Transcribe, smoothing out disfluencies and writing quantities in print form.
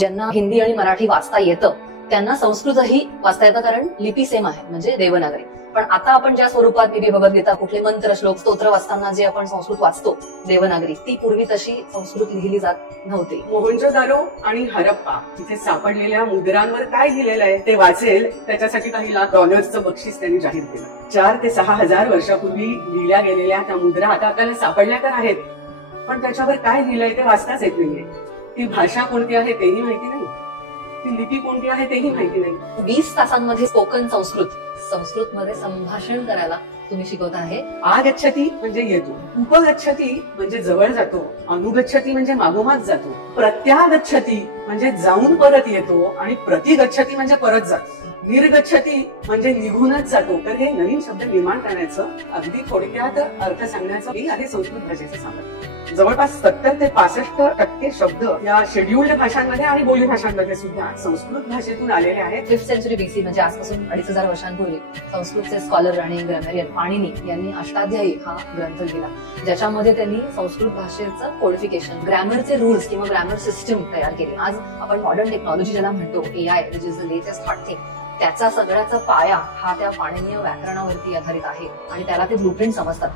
ज्यांना हिंदी आणि मराठी वाचता येतं त्यांना संस्कृतही वाचता येतं, कारण लिपी सेम आहे, म्हणजे देवनागरी. पण आता आपण ज्या स्वरूपात बीबी भगवद्गीता, कुठले मंत्र श्लोक स्तोत्र वाचताना जे आपण संस्कृत वाचतो देवनागरी, ती पूर्वी तशी संस्कृत लिहिली जात नव्हती. मोहनजोदारो आणि हरप्पा इथे सापडलेल्या मुद्रांवर काय लिहिलेलं आहे ते वाचेल त्याच्यासाठी काही $1,00,000चं बक्षीस त्यांनी जाहीर केलं. 4 ते 6 हजार वर्षापूर्वी लिहिल्या गेलेल्या त्या मुद्रा आता आपल्याला सापडल्या तर आहेत, पण त्याच्यावर काय लिहिलंय ते वाचताच येत नाहीये. ती भाषा कोणती आहे तेही माहिती नाही, ती लिपी कोणती आहे तेही माहिती नाही. 20 तासांमध्ये स्पोकन संस्कृत मध्ये संभाषण करायला तुम्ही शिकवत आहे. आगच्छती म्हणजे येतो, उपगच्छती म्हणजे जवळ जातो, अनुगच्छती म्हणजे मागोमाग जातो, प्रत्यागच्छती म्हणजे जाऊन परत येतो, आणि प्रतिगच्छती म्हणजे परत जातो, निर्गच्छती म्हणजे निघूनच जातो. तर हे नवीन शब्द निर्माण करण्याचं, अगदी थोडक्यात अर्थ सांगण्याचं हे आहे संस्कृत भाषेचं सामर्थ्य. जवळपास 70 ते 65% शब्द या शेड्युल्ड भाषांमध्ये आणि बोली भाषांमध्ये सुद्धा संस्कृत भाषेतून आलेले आहेत. 5th सेंचुरी BC म्हणजे आजपासून 2,500 वर्षांपूर्वी संस्कृतचे स्कॉलर आणि ग्रामरियन पाणिनी यांनी अष्टाध्यायी हा ग्रंथ लिहिला, ज्याच्यामध्ये त्यांनी संस्कृत भाषेचं कोडिफिकेशन, ग्रॅमरचे रूल्स किंवा ग्रॅमर सिस्टम तयार केली. आज आपण मॉडर्न टेक्नॉलॉजी ज्याला म्हणतो, AI which is the latest hot thing, त्याचा सगळ्याचा पाया हा त्या पाणिनीय व्याकरणावरती आधारित आहे आणि त्याला ते ब्लूप्रिंट समजतात.